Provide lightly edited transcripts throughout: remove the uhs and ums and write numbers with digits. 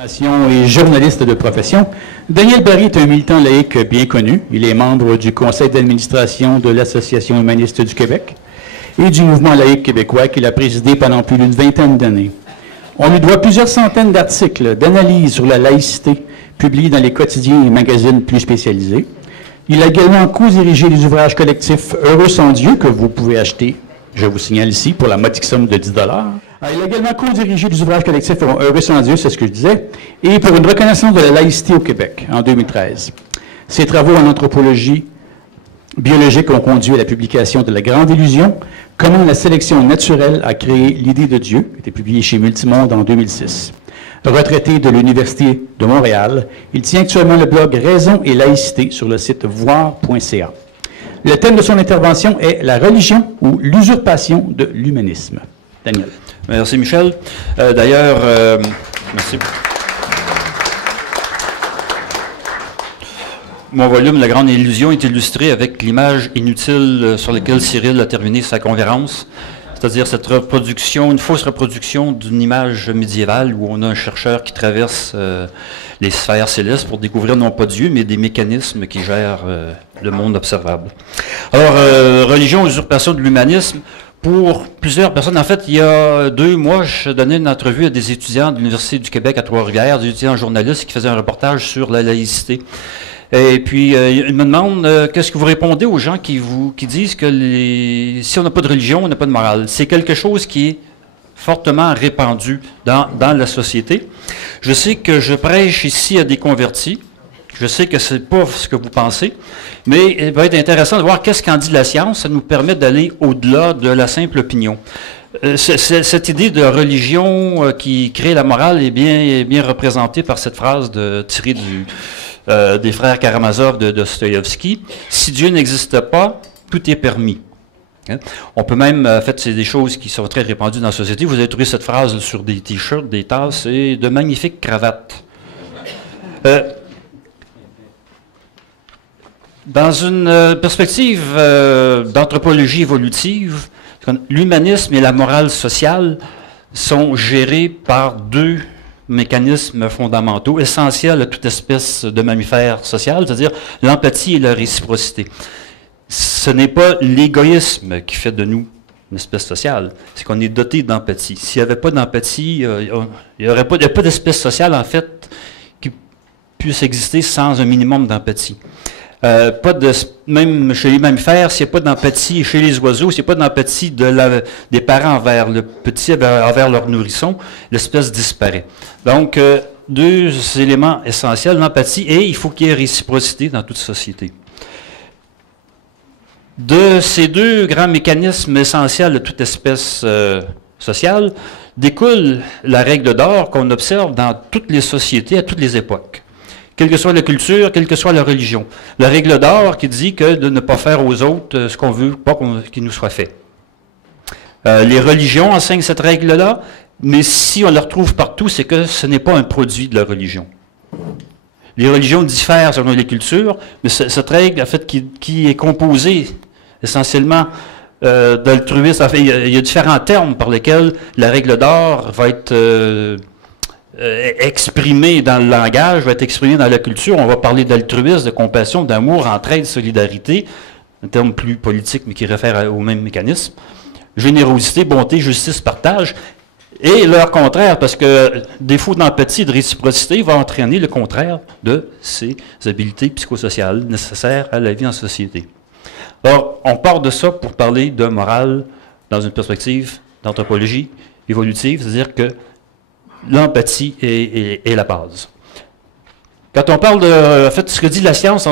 Et journaliste de profession, Daniel Barry est un militant laïque bien connu. Il est membre du conseil d'administration de l'Association humaniste du Québec et du mouvement laïque québécois qu'il a présidé pendant plus d'une vingtaine d'années. On lui doit plusieurs centaines d'articles d'analyse sur la laïcité publiés dans les quotidiens et magazines plus spécialisés. Il a également co-dirigé les ouvrages collectifs Heureux sans Dieu que vous pouvez acheter, je vous signale ici, pour la modique somme de 10 $. Il a également co-dirigé des ouvrages collectifs Heureux sans Dieu, c'est ce que je disais, et pour une reconnaissance de la laïcité au Québec, en 2013. Ses travaux en anthropologie biologique ont conduit à la publication de La Grande Illusion, Comment la sélection naturelle a créé l'idée de Dieu, qui a été publié chez Multimonde en 2006. Retraité de l'Université de Montréal, il tient actuellement le blog Raison et laïcité sur le site voir.ca. Le thème de son intervention est la religion ou l'usurpation de l'humanisme. Daniel. Merci, Michel. D'ailleurs, merci. Mon volume, La Grande Illusion, est illustré avec l'image inutile sur laquelle Cyril a terminé sa conférence, c'est-à-dire cette reproduction, une fausse reproduction d'une image médiévale où on a un chercheur qui traverse les sphères célestes pour découvrir non pas Dieu, mais des mécanismes qui gèrent le monde observable. Alors, religion, usurpation de l'humanisme. Pour plusieurs personnes, en fait, il y a 2 mois, je donnais une entrevue à des étudiants de l'Université du Québec à Trois-Rivières, des étudiants journalistes qui faisaient un reportage sur la laïcité. Et puis, ils me demandent, qu'est-ce que vous répondez aux gens qui disent que si on n'a pas de religion, on n'a pas de morale? C'est quelque chose qui est fortement répandu dans la société. Je sais que je prêche ici à des convertis. Je sais que ce n'est pas ce que vous pensez, mais il va être intéressant de voir qu'est-ce qu'en dit la science. Ça nous permet d'aller au-delà de la simple opinion. Cette idée de religion qui crée la morale est bien représentée par cette phrase tirée des frères Karamazov de Dostoïevski. Si Dieu n'existe pas, tout est permis. Hein? On peut même, en fait, c'est des choses qui sont très répandues dans la société. Vous avez trouvé cette phrase sur des t-shirts, des tasses et de magnifiques cravates. Dans une perspective d'anthropologie évolutive, l'humanisme et la morale sociale sont gérés par 2 mécanismes fondamentaux, essentiels à toute espèce de mammifère social, c'est-à-dire l'empathie et la réciprocité. Ce n'est pas l'égoïsme qui fait de nous une espèce sociale, c'est qu'on est doté d'empathie. S'il n'y avait pas d'empathie, il n'y aurait pas d'espèce sociale, en fait, qui puisse exister sans un minimum d'empathie. Même chez les mammifères, s'il n'y a pas d'empathie, chez les oiseaux, s'il n'y a pas d'empathie des parents envers le petit, envers leur nourrisson, l'espèce disparaît. Donc, 2 éléments essentiels, l'empathie et il faut qu'il y ait réciprocité dans toute société. De ces 2 grands mécanismes essentiels de toute espèce sociale découle la règle d'or qu'on observe dans toutes les sociétés à toutes les époques. Quelle que soit la culture, quelle que soit la religion. La règle d'or qui dit que de ne pas faire aux autres ce qu'on veut pas qu'il nous soit fait. Les religions enseignent cette règle-là, mais si on la retrouve partout, c'est que ce n'est pas un produit de la religion. Les religions diffèrent selon les cultures, mais cette règle, en fait, qui est composée essentiellement d'altruisme, en fait, il y a différents termes par lesquels la règle d'or va être exprimé dans le langage, va être exprimé dans la culture. On va parler d'altruisme, de compassion, d'amour, entraide, solidarité, un terme plus politique, mais qui réfère au même mécanisme. Générosité, bonté, justice, partage. Et leur contraire, parce que défaut d'empathie et de réciprocité va entraîner le contraire de ces habiletés psychosociales nécessaires à la vie en société. Alors, on part de ça pour parler de morale dans une perspective d'anthropologie évolutive, c'est-à-dire que l'empathie est la base. Quand on parle de, en fait, ce que dit la science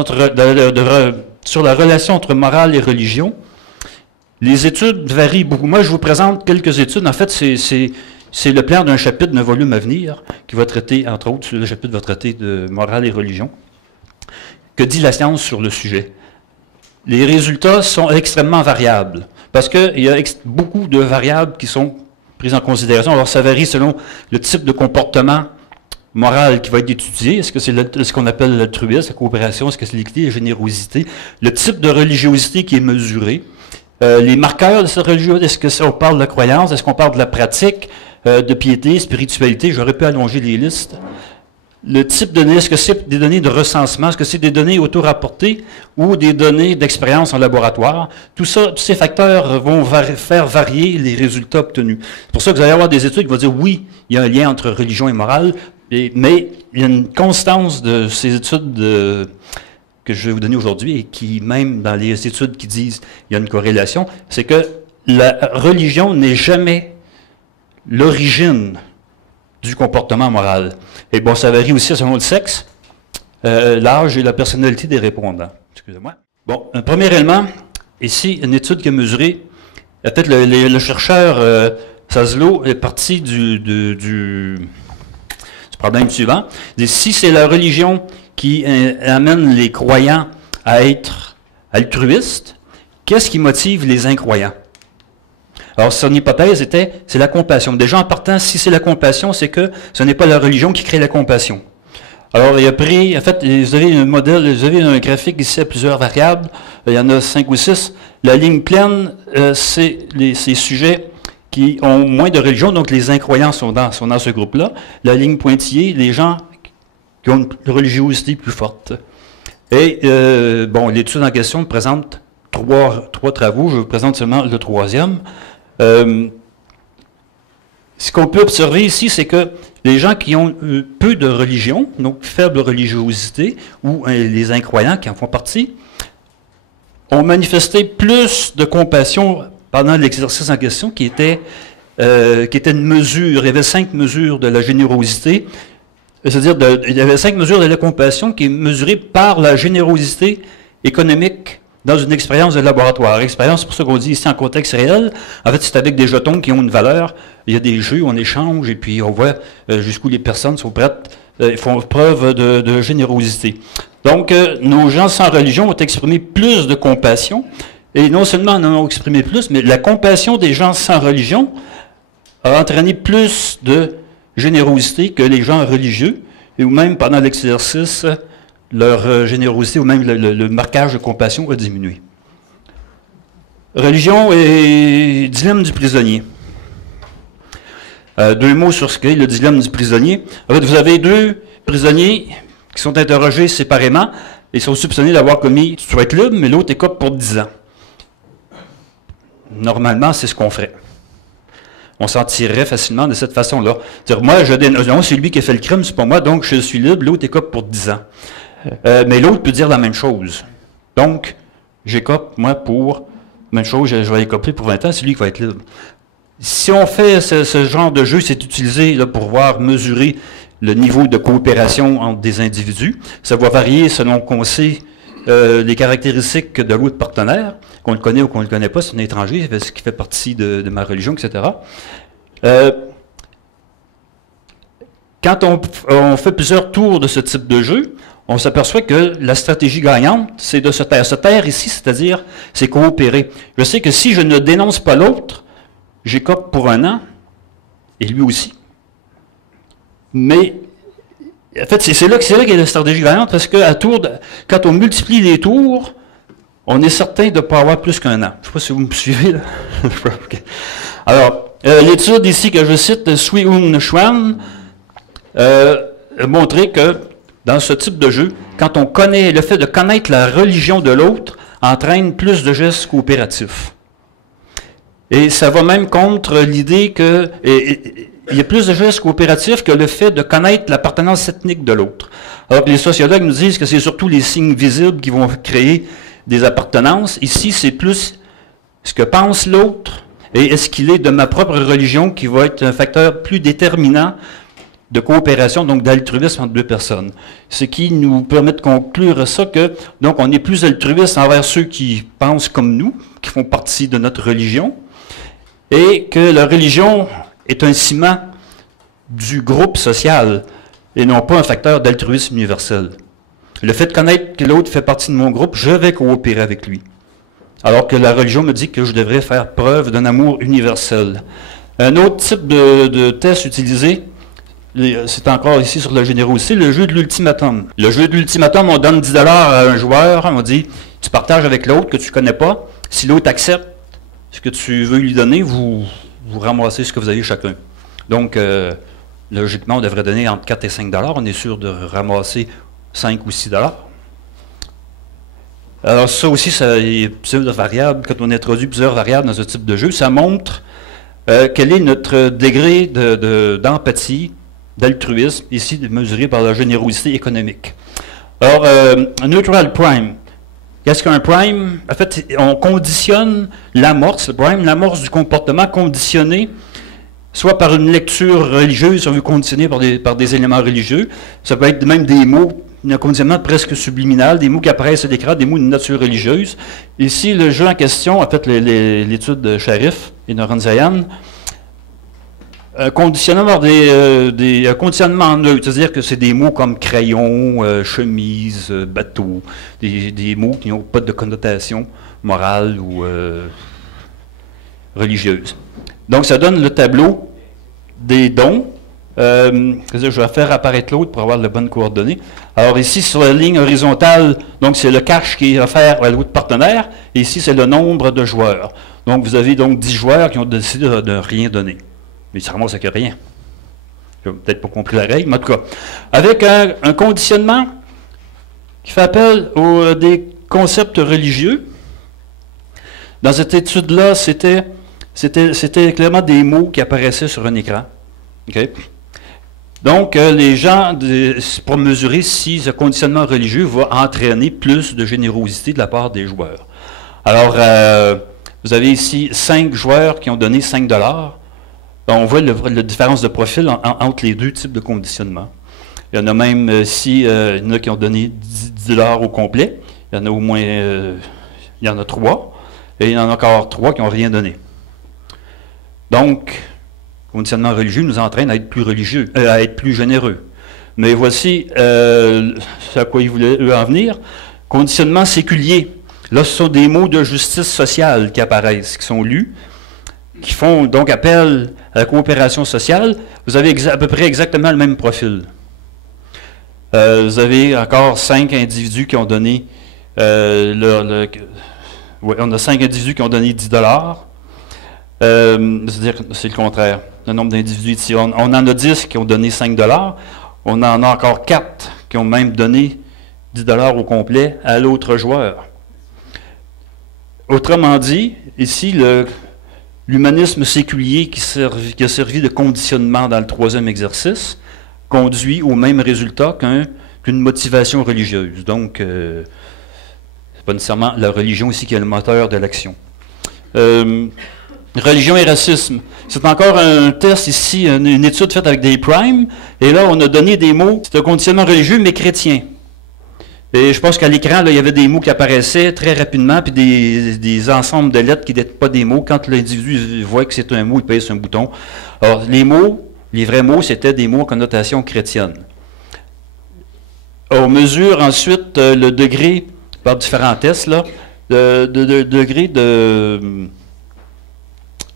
sur la relation entre morale et religion, les études varient beaucoup. Moi, je vous présente quelques études. En fait, c'est le plan d'un chapitre d'un volume à venir qui va traiter, entre autres, le chapitre va traiter de morale et religion. Que dit la science sur le sujet? Les résultats sont extrêmement variables parce qu'il y a beaucoup de variables qui sont prises en considération. Alors, ça varie selon le type de comportement moral qui va être étudié. Est-ce que c'est ce qu'on appelle l'altruisme, la coopération? Est-ce que c'est l'équité, la générosité? Le type de religiosité qui est mesuré. Les marqueurs de cette religiosité, est-ce qu'on parle de la croyance? Est-ce qu'on parle de la pratique, de piété, spiritualité? J'aurais pu allonger les listes. le type de données, est-ce que c'est des données de recensement, est-ce que c'est des données auto-rapportées ou des données d'expérience en laboratoire? Tout ça, tous ces facteurs vont faire varier les résultats obtenus. C'est pour ça que vous allez avoir des études qui vont dire oui, il y a un lien entre religion et morale, mais il y a une constance de ces études que je vais vous donner aujourd'hui et qui, même dans les études qui disent qu'il y a une corrélation, c'est que la religion n'est jamais l'origine du comportement moral. Et bon, ça varie aussi selon le sexe, l'âge et la personnalité des répondants. Excusez-moi. Bon, un premier élément, ici, une étude qui a mesuré, en fait, le chercheur Saslow est parti du problème suivant. Si c'est la religion qui amène les croyants à être altruistes, qu'est-ce qui motive les incroyants? Alors, son hypothèse était, c'est la compassion. Déjà, en partant, si c'est la compassion, c'est que ce n'est pas la religion qui crée la compassion. Alors, il a pris, en fait, vous avez un modèle, vous avez un graphique ici à plusieurs variables, il y en a 5 ou 6. La ligne pleine, c'est ces sujets qui ont moins de religion, donc les incroyants sont dans ce groupe-là. La ligne pointillée, les gens qui ont une religiosité plus forte. Et, bon, l'étude en question présente trois travaux, je vous présente seulement le troisième. Ce qu'on peut observer ici, c'est que les gens qui ont peu de religion, donc faible religiosité, ou les incroyants qui en font partie, ont manifesté plus de compassion pendant l'exercice en question, qui était une mesure. Il y avait 5 mesures de la générosité, c'est-à-dire il y avait 5 mesures de la compassion qui est mesurée par la générosité économique dans une expérience de laboratoire. Expérience, c'est pour ça qu'on dit ici en contexte réel. En fait, c'est avec des jetons qui ont une valeur. Il y a des jeux, on échange, et puis on voit jusqu'où les personnes sont prêtes, font preuve de générosité. Donc, nos gens sans religion ont exprimé plus de compassion, et non seulement en ont exprimé plus, mais la compassion des gens sans religion a entraîné plus de générosité que les gens religieux, et ou même pendant l'exercice, leur générosité ou même le marquage de compassion a diminué. Religion et dilemme du prisonnier. 2 mots sur ce qu'est le dilemme du prisonnier. En fait, vous avez 2 prisonniers qui sont interrogés séparément et sont soupçonnés d'avoir commis, tu vas être libre, mais l'autre écope pour 10 ans. Normalement, c'est ce qu'on ferait. On s'en tirerait facilement de cette façon-là. Dire, moi, c'est lui qui a fait le crime, c'est pas moi, donc je suis libre, l'autre écope pour 10 ans. Mais l'autre peut dire la même chose. Donc, j'écope, moi, pour même chose, je vais écoper pour 20 ans, c'est lui qui va être libre. Si on fait ce genre de jeu, c'est utilisé là, pour pouvoir mesurer le niveau de coopération entre des individus. Ça va varier selon qu'on sait les caractéristiques de l'autre partenaire, qu'on le connaît ou qu'on ne le connaît pas, c'est un étranger, ce qui fait partie de ma religion, etc. Quand on fait plusieurs tours de ce type de jeu, on s'aperçoit que la stratégie gagnante, c'est de se taire. Se taire ici, c'est-à-dire, c'est coopérer. Je sais que si je ne dénonce pas l'autre, j'écope pour 1 an, et lui aussi. Mais, en fait, c'est là qu'il y a la stratégie gagnante, parce que quand on multiplie les tours, on est certain de ne pas avoir plus qu'1 an. Je ne sais pas si vous me suivez, là. Alors, l'étude ici que je cite, Sui-Hoon Xuan, a montré que dans ce type de jeu, quand on connaît, le fait de connaître la religion de l'autre entraîne plus de gestes coopératifs. Et ça va même contre l'idée que il y a plus de gestes coopératifs que le fait de connaître l'appartenance ethnique de l'autre. Alors que les sociologues nous disent que c'est surtout les signes visibles qui vont créer des appartenances. Ici, c'est plus ce que pense l'autre et est-ce qu'il est de ma propre religion qui va être un facteur plus déterminant de coopération, donc d'altruisme entre 2 personnes. Ce qui nous permet de conclure ça que, donc, on est plus altruiste envers ceux qui pensent comme nous, qui font partie de notre religion, et que la religion est un ciment du groupe social, et non pas un facteur d'altruisme universel. Le fait de connaître que l'autre fait partie de mon groupe, je vais coopérer avec lui. Alors que la religion me dit que je devrais faire preuve d'un amour universel. Un autre type de test utilisé, c'est encore ici sur la générosité, le jeu de l'ultimatum. Le jeu de l'ultimatum, on donne 10 $ à un joueur, on dit, tu partages avec l'autre que tu ne connais pas. Si l'autre accepte ce que tu veux lui donner, vous ramassez ce que vous avez chacun. Donc, Logiquement, on devrait donner entre 4 et 5 $. On est sûr de ramasser 5 ou 6 $. Alors ça aussi, ça est plusieurs variables. Quand on introduit plusieurs variables dans ce type de jeu, ça montre quel est notre degré d'empathie, d'altruisme, ici mesuré par la générosité économique. Alors, neutral prime. Qu'est-ce qu'un prime? En fait, on conditionne l'amorce, le prime, l'amorce du comportement conditionné, soit par une lecture religieuse, si on veut conditionner par des éléments religieux. Ça peut être même des mots, un conditionnement presque subliminal, des mots qui apparaissent à l'écran, des mots de nature religieuse. Ici, le jeu en question, en fait, l'étude de Sharif et Noranzayan, un conditionnement neutre, c'est-à-dire que c'est des mots comme crayon, chemise, bateau, des mots qui n'ont pas de connotation morale ou religieuse. Donc, ça donne le tableau des dons. Je vais faire apparaître l'autre pour avoir les bonnes coordonnées. Alors ici, sur la ligne horizontale, donc c'est le cash qui est offert à l'autre partenaire, et ici, c'est le nombre de joueurs. Donc, vous avez donc 10 joueurs qui ont décidé de rien donner. Mais ils se ramassent avec rien. Je n'ai peut-être pas compris la règle, mais en tout cas, avec un conditionnement qui fait appel à des concepts religieux. Dans cette étude-là, c'était clairement des mots qui apparaissaient sur un écran. Okay? Donc, les gens, pour mesurer si ce conditionnement religieux va entraîner plus de générosité de la part des joueurs. Alors, vous avez ici 5 joueurs qui ont donné 5 $. On voit la différence de profil entre les deux types de conditionnement. Il y en a même ici, il y en a qui ont donné 10 $ au complet. Il y en a au moins, il y en a 3. Et il y en a encore 3 qui n'ont rien donné. Donc, le conditionnement religieux nous entraîne à être plus religieux, à être plus généreux. Mais voici à quoi ils voulaient en venir. Conditionnement séculier. Là, ce sont des mots de justice sociale qui apparaissent, qui sont lus, qui font donc appel à la coopération sociale. Vous avez à peu près exactement le même profil. Vous avez encore 5 individus qui ont donné on a 5 individus qui ont donné 10 $. C'est-à-dire que c'est le contraire. Le nombre d'individus ici. On en a 10 qui ont donné 5 $. On en a encore 4 qui ont même donné 10 $ au complet à l'autre joueur. Autrement dit, ici, l'humanisme séculier qui a servi de conditionnement dans le 3e exercice conduit au même résultat qu'une motivation religieuse. Donc, ce n'est pas nécessairement la religion ici qui est le moteur de l'action. Religion et racisme. C'est encore un test ici, une étude faite avec des primes, et là, on a donné des mots, c'est un conditionnement religieux, mais chrétien. Et je pense qu'à l'écran, il y avait des mots qui apparaissaient très rapidement, puis des ensembles de lettres qui n'étaient pas des mots. Quand l'individu voit que c'est un mot, il pèse un bouton. Alors, les mots, les vrais mots, c'était des mots à connotation chrétienne. On mesure ensuite le degré, par différents tests, là, degré de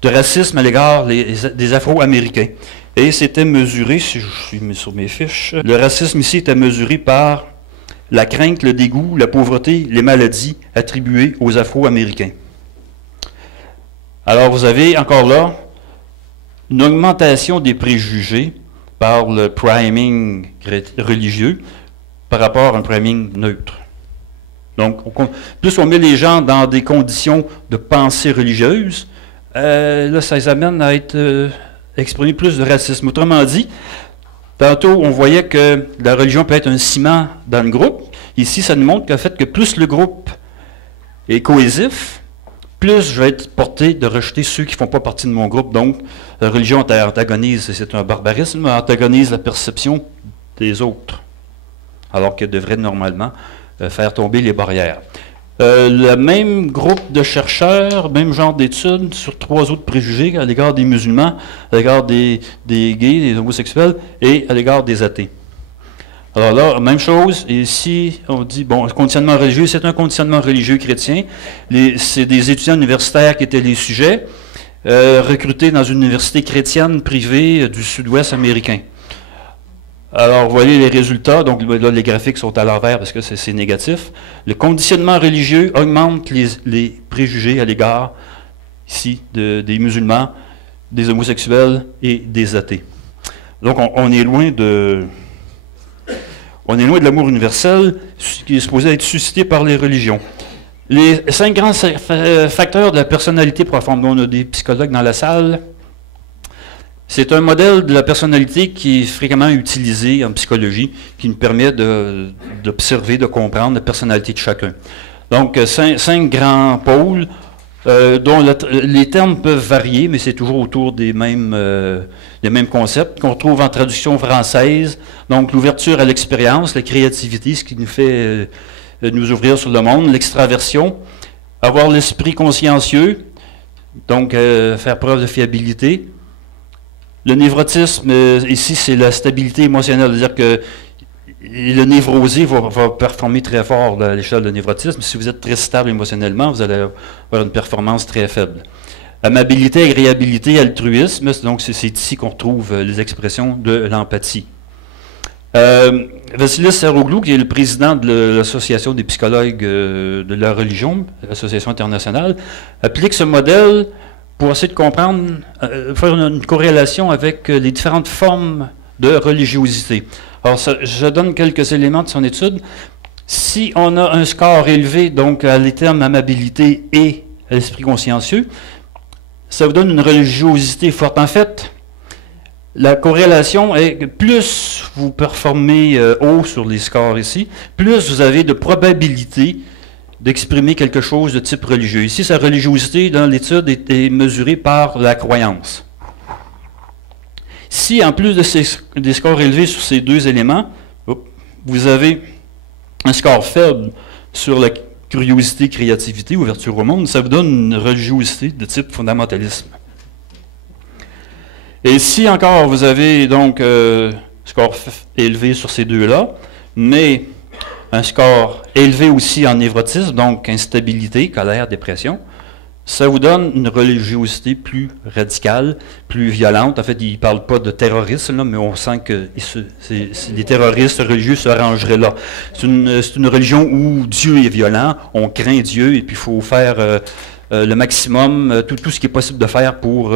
racisme à l'égard des Afro-Américains. Et c'était mesuré, si je suis mis sur mes fiches, le racisme ici était mesuré par la crainte, le dégoût, la pauvreté, les maladies attribuées aux Afro-Américains. Alors, vous avez encore là une augmentation des préjugés par le priming religieux par rapport à un priming neutre. Donc, plus on met les gens dans des conditions de pensée religieuse, là, ça les amène à exprimer plus de racisme. Autrement dit, tantôt, on voyait que la religion peut être un ciment dans le groupe. Ici, ça nous montre qu'en fait, que plus le groupe est cohésif, plus je vais être porté de rejeter ceux qui ne font pas partie de mon groupe. Donc, la religion antagonise, c'est un barbarisme, antagonise la perception des autres, alors qu'elle devrait normalement faire tomber les barrières. Le même groupe de chercheurs, même genre d'études sur 3 autres préjugés à l'égard des musulmans, à l'égard des gays, des homosexuels et à l'égard des athées. Alors là, même chose, et ici, on dit, bon, le conditionnement religieux, c'est un conditionnement religieux chrétien. C'est des étudiants universitaires qui étaient les sujets, recrutés dans une université chrétienne privée du sud-ouest américain. Alors, vous voyez les résultats. Donc, là, les graphiques sont à l'envers parce que c'est négatif. Le conditionnement religieux augmente les préjugés à l'égard, ici, des musulmans, des homosexuels et des athées. Donc, on est loin de... On est loin de l'amour universel qui est supposé être suscité par les religions. Les 5 grands facteurs de la personnalité profonde, on a des psychologues dans la salle. C'est un modèle de la personnalité qui est fréquemment utilisé en psychologie, qui nous permet d'observer, de comprendre la personnalité de chacun. Donc, 5 grands pôles, dont les termes peuvent varier, mais c'est toujours autour des mêmes concepts qu'on retrouve en traduction française. Donc, l'ouverture à l'expérience, la créativité, ce qui nous fait nous ouvrir sur le monde, l'extraversion, avoir l'esprit consciencieux, donc faire preuve de fiabilité. Le névrotisme, ici, c'est la stabilité émotionnelle, c'est-à-dire que le névrosé va performer très fort à l'échelle de névrotisme. Si vous êtes très stable émotionnellement, vous allez avoir une performance très faible. Amabilité, agréabilité, altruisme, donc c'est ici qu'on retrouve les expressions de l'empathie. Vassilis Saroglou, qui est le président de l'Association des psychologues de la religion, l'Association internationale, applique ce modèle pour essayer de comprendre, faire une corrélation avec les différentes formes de religiosité. Alors, je donne quelques éléments de son étude. Si on a un score élevé, donc à les termes amabilité et à l'esprit consciencieux, ça vous donne une religiosité forte. En fait, la corrélation est que plus vous performez haut sur les scores ici, plus vous avez de probabilité d'exprimer quelque chose de type religieux. Ici, sa religiosité dans l'étude est mesurée par la croyance. Si, en plus des scores élevés sur ces 2 éléments, vous avez un score faible sur la curiosité, créativité, ouverture au monde, ça vous donne une religiosité de type fondamentalisme. Et si encore vous avez donc score élevé sur ces 2-là, mais un score élevé aussi en névrotisme, donc instabilité, colère, dépression, ça vous donne une religiosité plus radicale, plus violente. En fait, il ne parle pas de terrorisme, là, mais on sent que les terroristes religieux se rangeraient là. C'est une religion où Dieu est violent, on craint Dieu, et puis il faut faire le maximum, tout ce qui est possible de faire pour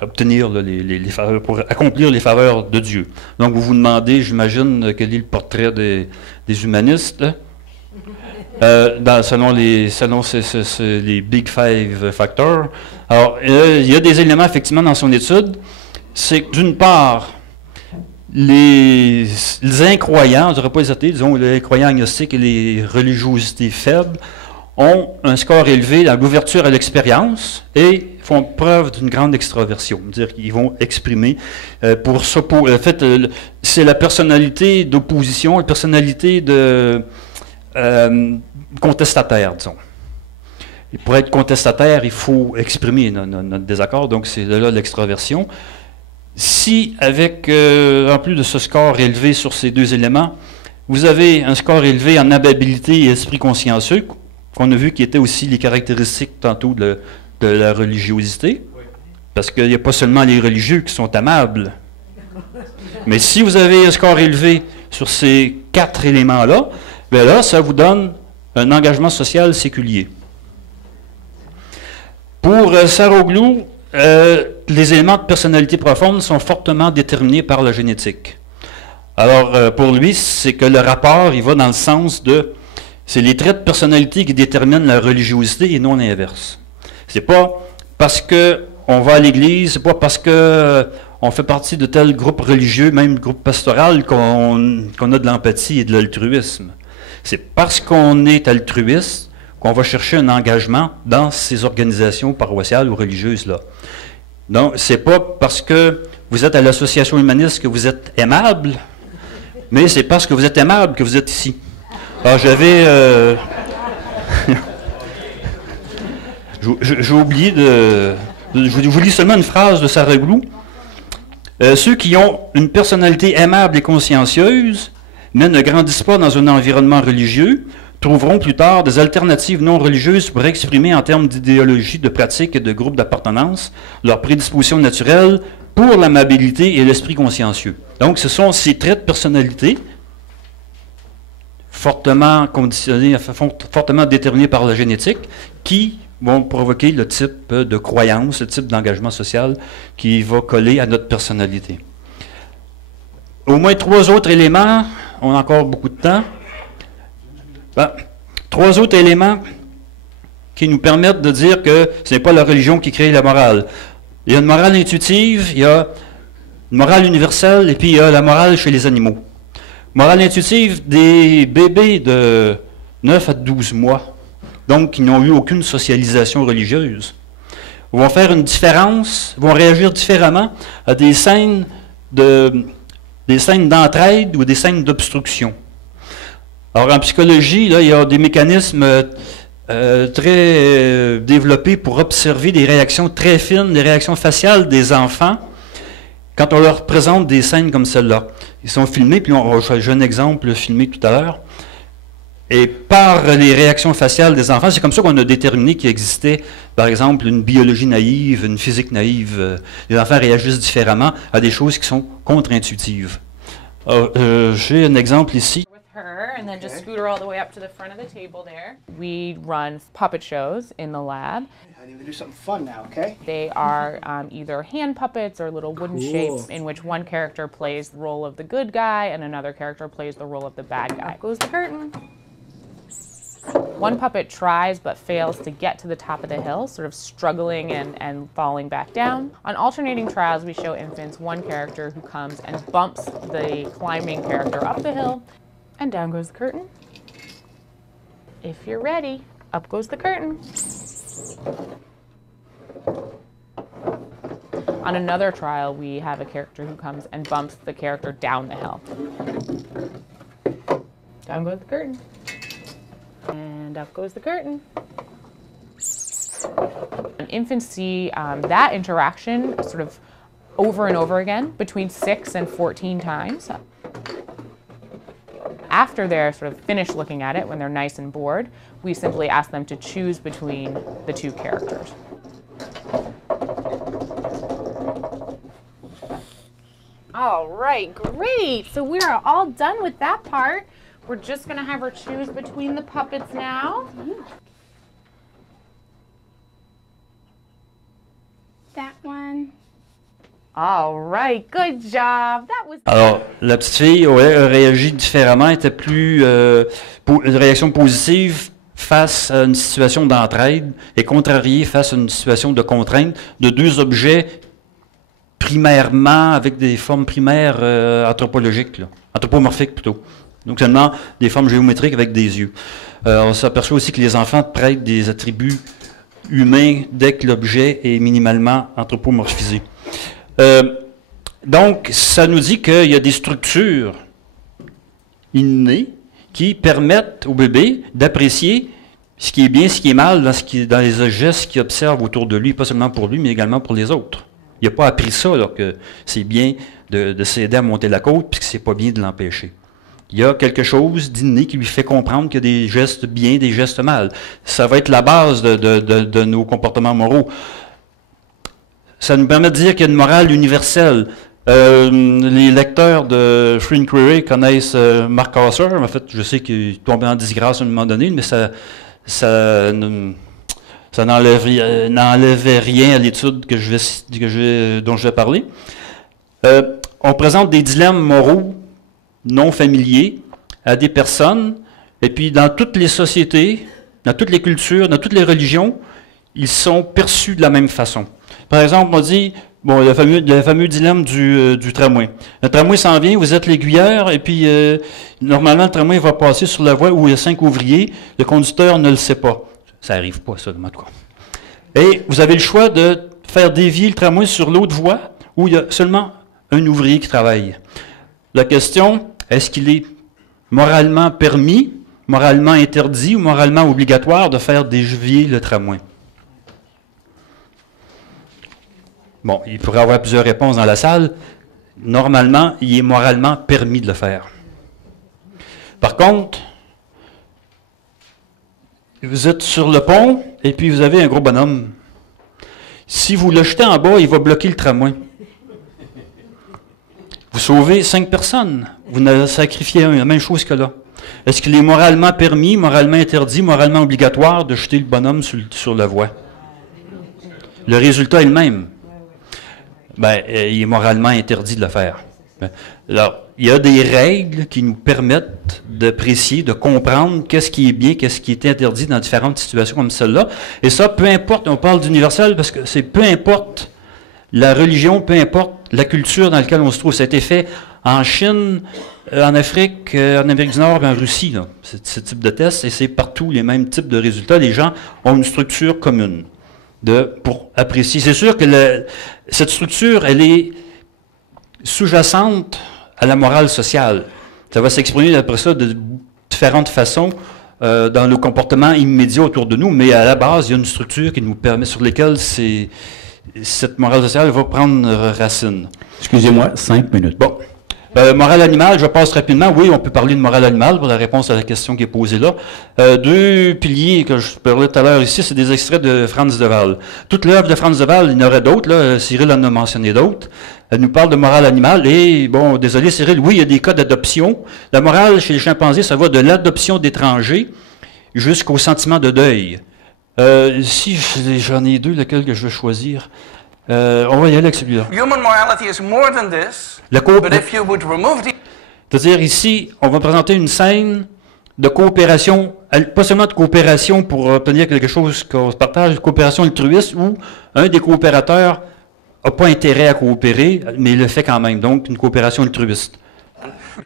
obtenir les faveurs, pour accomplir les faveurs de Dieu. Donc vous vous demandez, j'imagine, quel est le portrait des humanistes. Selon les Big Five Factors. Alors, il y a des éléments effectivement dans son étude. C'est que d'une part, les incroyants, on ne dirait pas les athées, disons les croyants agnostiques et les religiosités faibles, ont un score élevé dans l'ouverture à l'expérience et font preuve d'une grande extraversion. C'est-à-dire qu'ils vont exprimer pour s'opposer. En fait, c'est la personnalité d'opposition, la personnalité de contestataire, disons. Et pour être contestataire, il faut exprimer notre désaccord, donc c'est de là l'extraversion. Si, avec, en plus de ce score élevé sur ces 2 éléments, vous avez un score élevé en amabilité et esprit consciencieux, qu'on a vu qui étaient aussi les caractéristiques tantôt de la religiosité, parce qu'il n'y a pas seulement les religieux qui sont amables, mais si vous avez un score élevé sur ces 4 éléments-là, bien là, ça vous donne un engagement social séculier. Pour Saroglou, les éléments de personnalité profonde sont fortement déterminés par la génétique. Alors, pour lui, c'est que le rapport, il va dans le sens de... C'est les traits de personnalité qui déterminent la religiosité et non l'inverse. C'est pas parce qu'on va à l'église, c'est pas parce qu'on fait partie de tel groupe religieux, même groupe pastoral, qu'on a de l'empathie et de l'altruisme. C'est parce qu'on est altruiste qu'on va chercher un engagement dans ces organisations paroissiales ou religieuses-là. Donc, c'est pas parce que vous êtes à l'association humaniste que vous êtes aimable, mais c'est parce que vous êtes aimable que vous êtes ici. Alors, j'avais... j'ai oublié de... Je vous lis seulement une phrase de Saroglou. Ceux qui ont une personnalité aimable et consciencieuse, mais ne grandissent pas dans un environnement religieux, trouveront plus tard des alternatives non religieuses pour exprimer en termes d'idéologie, de pratique et de groupe d'appartenance leur prédisposition naturelle pour l'amabilité et l'esprit consciencieux. Donc, ce sont ces traits de personnalité fortement conditionnés, fortement déterminés par la génétique, qui vont provoquer le type de croyance, le type d'engagement social qui va coller à notre personnalité. Au moins 3 autres éléments, on a encore beaucoup de temps. 3 autres éléments qui nous permettent de dire que ce n'est pas la religion qui crée la morale. Il y a une morale intuitive, il y a une morale universelle, et puis il y a la morale chez les animaux. Morale intuitive, des bébés de 9 à 12 mois, donc qui n'ont eu aucune socialisation religieuse, vont faire une différence, vont réagir différemment à des scènes d'entraide ou des scènes d'obstruction. Alors en psychologie, là, il y a des mécanismes très développés pour observer des réactions très fines, des réactions faciales des enfants quand on leur présente des scènes comme celle-là. Ils sont filmés, puis j'ai un exemple filmé tout à l'heure. Et par les réactions faciales des enfants, c'est comme ça qu'on a déterminé qu'il existait, par exemple, une biologie naïve, une physique naïve. Les enfants réagissent différemment à des choses qui sont contre-intuitives. J'ai un exemple ici. And then just scoot her all the way up to the front of the table there. We run puppet shows in the lab. I need to do something fun now, okay? They are either hand puppets or little wooden shapes in which one character plays the role of the good guy and another character plays the role of the bad guy. Up goes the curtain. One puppet tries but fails to get to the top of the hill, sort of struggling and falling back down. On alternating trials, we show infants one character who comes and bumps the climbing character up the hill. And down goes the curtain. If you're ready, up goes the curtain. On another trial, we have a character who comes and bumps the character down the hill. Down goes the curtain. And up goes the curtain. Infants see that interaction sort of over and over again, between 6 and 14 times. After they're sort of finished looking at it, when they're nice and bored, we simply ask them to choose between the 2 characters. All right, great. So we are all done with that part. We're just going to have her choose between the puppets now. That one. All right, good job. That was. Alors, la petite fille a réagi différemment, était plus une réaction positive face à une situation d'entraide et contrariée face à une situation de contrainte de 2 objets primairement avec des formes primaires anthropologiques, là, anthropomorphiques plutôt. Donc seulement des formes géométriques avec des yeux. On s'aperçoit aussi que les enfants prêtent des attributs humains dès que l'objet est minimalement anthropomorphisé. Donc, ça nous dit qu'il y a des structures innées qui permettent au bébé d'apprécier ce qui est bien, ce qui est mal dans les gestes qu'il observe autour de lui, pas seulement pour lui, mais également pour les autres. Il n'a pas appris ça, là, que c'est bien de s'aider à monter la côte, puis que c'est pas bien de l'empêcher. Il y a quelque chose d'inné qui lui fait comprendre qu'il y a des gestes bien, des gestes mal. Ça va être la base de nos comportements moraux. Ça nous permet de dire qu'il y a une morale universelle. Les lecteurs de Free Inquiry connaissent Mark Hauser. En fait, je sais qu'il est tombé en disgrâce à un moment donné, mais ça n'enlèvait rien à l'étude dont je vais parler. On présente des dilemmes moraux non familiers à des personnes, et puis dans toutes les sociétés, dans toutes les cultures, dans toutes les religions, ils sont perçus de la même façon. Par exemple, on dit, bon, le fameux dilemme du tramway. Le tramway s'en vient, vous êtes l'aiguilleur, et puis normalement, le tramway va passer sur la voie où il y a 5 ouvriers, le conducteur ne le sait pas. Ça n'arrive pas, ça, de mon cas. Et vous avez le choix de faire dévier le tramway sur l'autre voie, où il y a seulement un ouvrier qui travaille. La question, est-ce qu'il est moralement permis, moralement interdit ou moralement obligatoire de faire dévier le tramway? Bon, il pourrait y avoir plusieurs réponses dans la salle. Normalement, il est moralement permis de le faire. Par contre, vous êtes sur le pont et puis vous avez un gros bonhomme. Si vous le jetez en bas, il va bloquer le tramway. Vous sauvez 5 personnes. Vous ne sacrifiez la même chose que là. Est-ce qu'il est moralement permis, moralement interdit, moralement obligatoire de jeter le bonhomme sur la voie? Le résultat est le même. Ben, il est moralement interdit de le faire. Alors, il y a des règles qui nous permettent d'apprécier, de comprendre qu'est-ce qui est bien, qu'est-ce qui est interdit dans différentes situations comme celle-là. Et ça, peu importe, on parle d'universel parce que c'est peu importe la religion, peu importe la culture dans laquelle on se trouve. Ça a été fait en Chine, en Afrique, en Amérique du Nord et en Russie, là, ce type de test, et c'est partout les mêmes types de résultats. Les gens ont une structure commune pour apprécier. C'est sûr que cette structure, elle est sous-jacente à la morale sociale. Ça va s'exprimer après ça de différentes façons dans le comportement immédiat autour de nous, mais à la base, il y a une structure qui nous permet, sur laquelle cette morale sociale va prendre racine. Excusez-moi, 5 minutes. Bon. Morale animale, je passe rapidement. Oui, on peut parler de morale animale pour la réponse à la question qui est posée là. Deux piliers que je parlais tout à l'heure ici, c'est des extraits de Franz de Waal. Toute l'œuvre de Franz de Waal, il y en aurait d'autres, là, Cyril en a mentionné d'autres. Elle nous parle de morale animale et, bon, désolé Cyril, oui, il y a des cas d'adoption. La morale chez les chimpanzés, ça va de l'adoption d'étrangers jusqu'au sentiment de deuil. Ici, j'en ai deux, lequel que je vais choisir. On va y aller avec celui-là. Human morality is more than this, but if you would remove the... C'est-à-dire ici, on va présenter une scène de coopération, pas seulement de coopération pour obtenir quelque chose qu'on se partage, de coopération altruiste où un des coopérateurs n'a pas intérêt à coopérer, mais il le fait quand même, donc une coopération altruiste.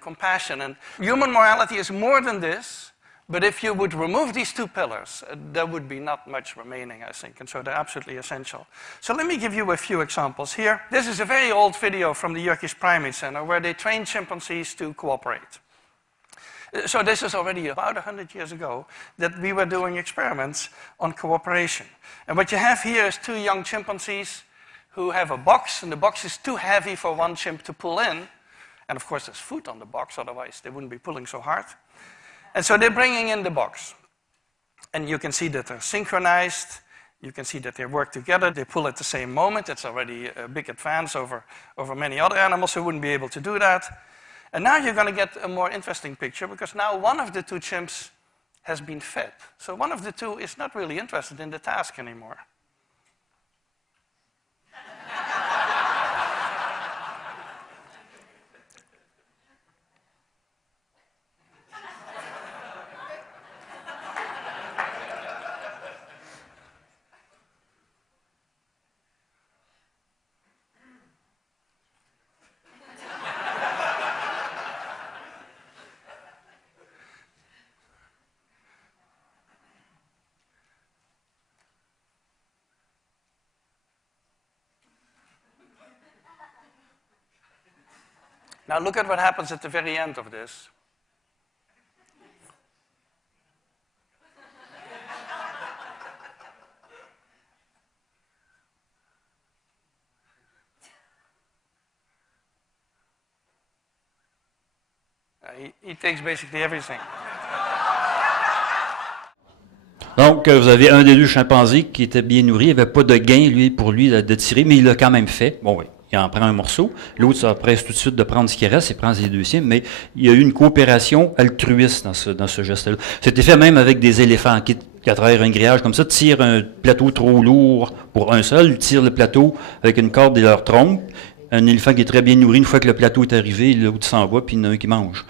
Compassion and human morality is more than this. But if you would remove these two pillars, there would be not much remaining, I think, and so they're absolutely essential. So let me give you a few examples here. This is a very old video from the Yerkes Primate Center where they train chimpanzees to cooperate. So this is already about 100 years ago that we were doing experiments on cooperation. And what you have here is two young chimpanzees who have a box, and the box is too heavy for one chimp to pull in. And of course there's food on the box, otherwise they wouldn't be pulling so hard. And so they're bringing in the box. And you can see that they're synchronized. You can see that they work together. They pull at the same moment. It's already a big advance over many other animals who wouldn't be able to do that. And now you're going to get a more interesting picture because now one of the two chimps has been fed. So one of the two is not really interested in the task anymore. Now look at what happens at the very end of this. He takes basically everything. Donc, vous avez un des deux chimpanzés qui était bien nourri, il n'y avait pas de gain, pour lui, de tirer, mais il l'a quand même fait. Bon, oui. Il en prend un morceau, l'autre s'empresse tout de suite de prendre ce qui reste, il prend les deux siens, mais il y a eu une coopération altruiste dans ce geste-là. C'était fait même avec des éléphants qui à travers un grillage comme ça, tirent un plateau trop lourd pour un seul, ils tirent le plateau avec une corde et leur trompe. Un éléphant qui est très bien nourri, une fois que le plateau est arrivé, l'autre s'en va, puis il y en a un qui mange.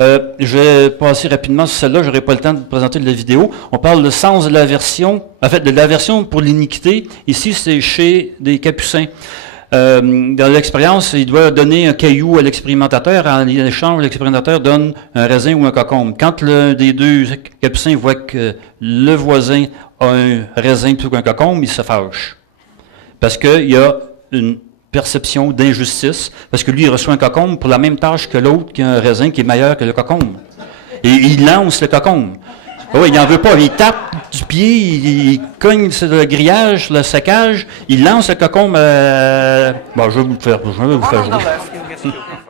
Je vais passer rapidement sur celle-là, je n'aurai pas le temps de présenter la vidéo. On parle de sens de l'aversion, en fait de l'aversion pour l'iniquité. Ici, c'est chez des capucins. Dans l'expérience, il doit donner un caillou à l'expérimentateur. En échange, l'expérimentateur donne un raisin ou un cocombe. Quand l'un des deux capucins voit que le voisin a un raisin plutôt qu'un cocombe, il se fâche. Parce qu'il y a une perception d'injustice, parce que lui, il reçoit un cocombe pour la même tâche que l'autre qui a un raisin qui est meilleur que le cocombe. Et il lance le cocombe. Oui, il n'en veut pas. Il tape du pied, il cogne sur le grillage, le saccage, il lance le cocombe. Bon, je vais vous le faire. Je vais vous faire jouer.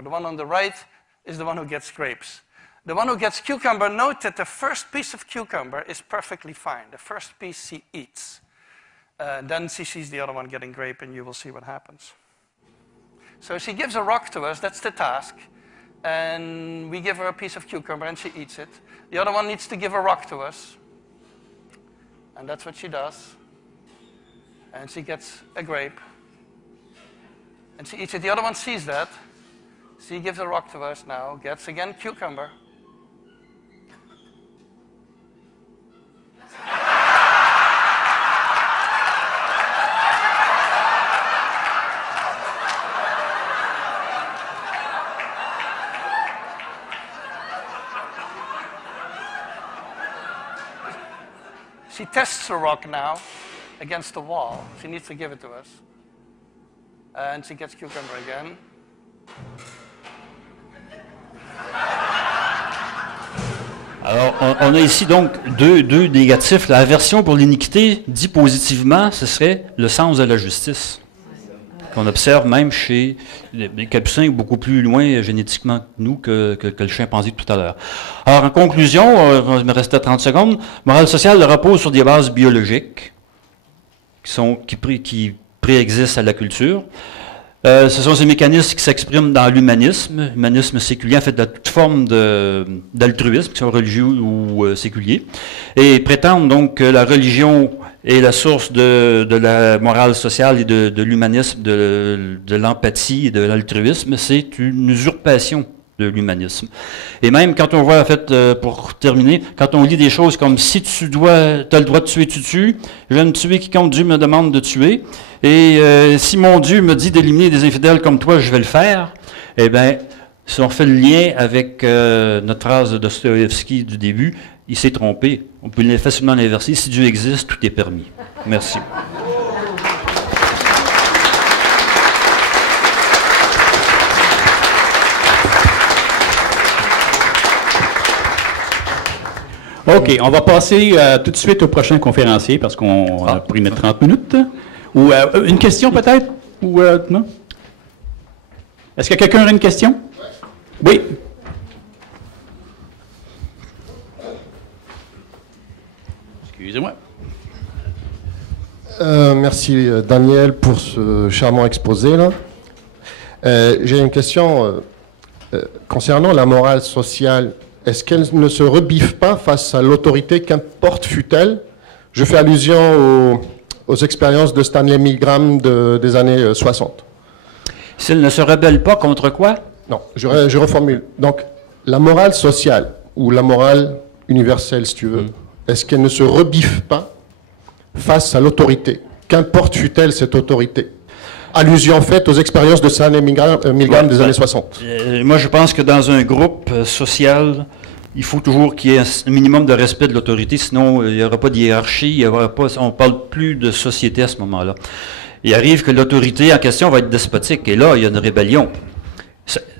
The one on the right is the one who gets grapes. The one who gets cucumber, note that the first piece of cucumber is perfectly fine. The first piece he eats. Then she sees the other one getting grape, and you will see what happens. So she gives a rock to us, that's the task. and we give her a piece of cucumber and she eats it. The other one needs to give a rock to us, and that's what she does. And she gets a grape, and she eats it. The other one sees that. She gives a rock to us now, gets again cucumber. She tests the rock now against the wall. She needs to give it to us. And she gets cucumber again. Alors, on a ici donc deux négatifs. La aversion pour l'iniquité, dit positivement, ce serait le sens de la justice, qu'on observe même chez les capucins beaucoup plus loin génétiquement que nous que le chimpanzé de tout à l'heure. Alors, en conclusion, il me restait 30 secondes, morale sociale repose sur des bases biologiques qui préexistent à la culture. Ce sont ces mécanismes qui s'expriment dans l'humanisme séculier, en fait, de toute forme d'altruisme, qui sont religieux ou séculiers, et prétendent donc que la religion est la source de la morale sociale et de l'humanisme, de l'empathie et de l'altruisme. C'est une usurpation de l'humanisme. Et même quand on voit, en fait, pour terminer, quand on lit des choses comme « si tu as le droit de tuer, tu tues »,« je viens de tuer quiconque Dieu me demande de tuer », et si mon Dieu me dit d'éliminer des infidèles comme toi, je vais le faire, eh bien, si on fait le lien avec notre phrase de Dostoïevski du début, il s'est trompé. On peut facilement l'inverser. Si Dieu existe, tout est permis. Merci. OK, on va passer tout de suite au prochain conférencier parce qu'on a pris notre 30 minutes. Ou une question peut-être? Ou non? Est-ce que quelqu'un a une question? Oui. Excusez-moi. Merci Daniel pour ce charmant exposé là. J'ai une question concernant la morale sociale. Est-ce qu'elle ne se rebiffe pas face à l'autorité, qu'importe fût-elle? Je fais allusion aux expériences de Stanley Milgram des années 60. S'il ne se rebelle pas contre quoi? Non, je reformule. Donc, la morale sociale, ou la morale universelle, si tu veux, est-ce qu'elle ne se rebiffe pas face à l'autorité, qu'importe fût-elle cette autorité? Allusion faite aux expériences de Stanley Milgram des années 60. Moi, je pense que dans un groupe social, il faut toujours qu'il y ait un minimum de respect de l'autorité, sinon il n'y aura pas de hiérarchie, on ne parle plus de société à ce moment-là. Il arrive que l'autorité en question va être despotique, et là, il y a une rébellion.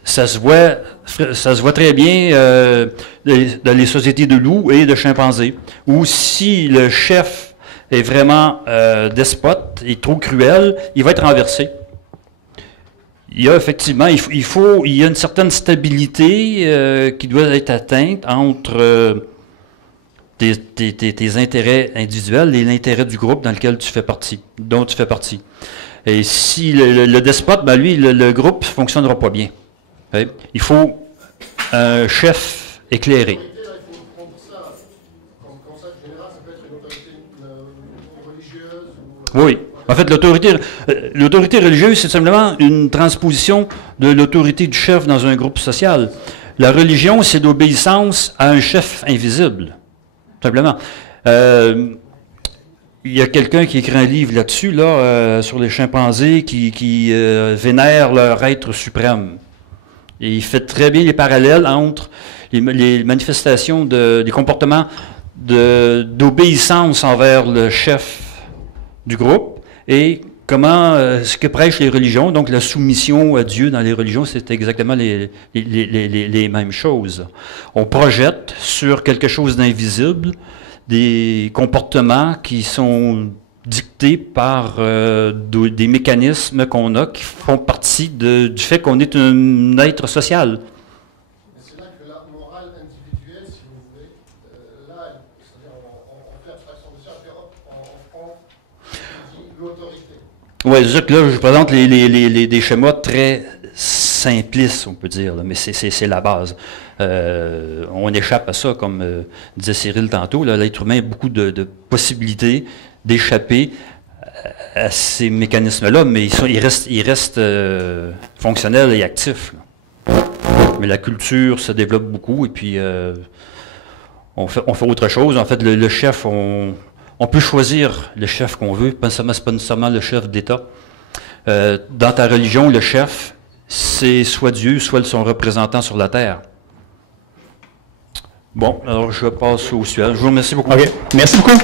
Ça se voit très bien dans les sociétés de loups et de chimpanzés, où si le chef est vraiment despote et trop cruel, il va être renversé. Il y a effectivement, il y a une certaine stabilité qui doit être atteinte entre tes intérêts individuels et l'intérêt du groupe dont tu fais partie. Et si le despote, ben lui, le groupe ne fonctionnera pas bien. Okay? Il faut un chef éclairé. Oui. En fait, l'autorité religieuse, c'est simplement une transposition de l'autorité du chef dans un groupe social. La religion, c'est l'obéissance à un chef invisible, simplement. Il y a quelqu'un qui écrit un livre là-dessus, sur les chimpanzés qui vénèrent leur être suprême. Et il fait très bien les parallèles entre les manifestations des comportements d'obéissance envers le chef du groupe, et comment ce que prêchent les religions, donc la soumission à Dieu dans les religions, c'est exactement les mêmes choses. On projette sur quelque chose d'invisible des comportements qui sont dictés par des mécanismes qu'on a, qui font partie du fait qu'on est un être social. C'est là que la morale individuelle, si vous voulez, là, c'est-à-dire on fait abstraction de ça, on prend l'autorité. Oui, c'est que là, je présente des schémas très simpliste, on peut dire, là, mais c'est la base. On échappe à ça, comme disait Cyril tantôt. L'être humain a beaucoup de possibilités d'échapper à ces mécanismes-là, mais ils restent fonctionnels et actifs. Là. Mais la culture se développe beaucoup, et puis on fait autre chose. En fait, le chef, on peut choisir le chef qu'on veut, c'est pas nécessairement le chef d'État. Dans ta religion, le chef, c'est soit Dieu, soit son représentant sur la terre. Bon, alors je passe au suivant. Je vous remercie beaucoup. OK. Merci beaucoup.